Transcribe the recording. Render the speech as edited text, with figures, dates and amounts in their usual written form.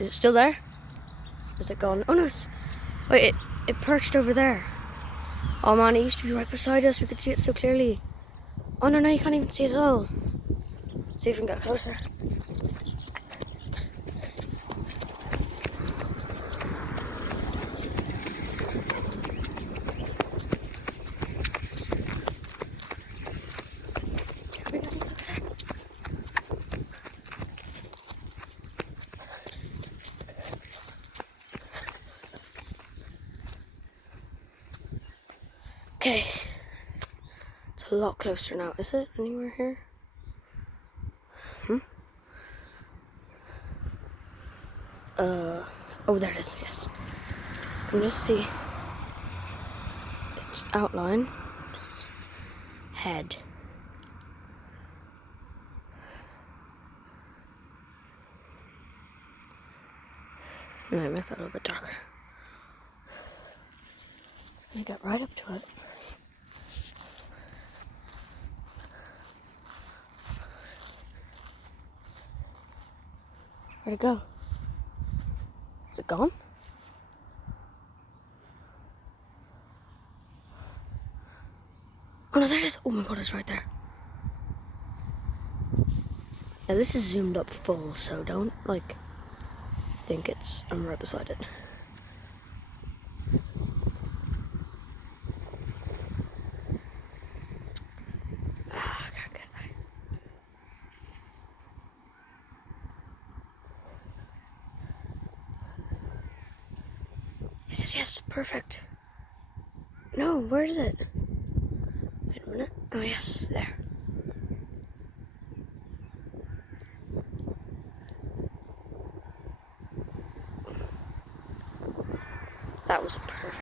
Is it still there? Is it gone? Oh no, wait, it perched over there. Oh man, it used to be right beside us. We could see it so clearly. Oh no, you can't even see it at all. See if we can get closer. Can we get any closer? Okay. It's a lot closer now. Is it anywhere here? Oh, there it is, yes. And just see its outline. Head. I might make that a little bit darker. Just gonna get right up to it. Where'd it go? Is it gone? Oh no, there it is. Oh my god, it's right there. Now this is zoomed up full, so don't think I'm right beside it. I can't get that. Yes, perfect. No, where is it? Wait a minute. Oh yes, there. That was a perfect.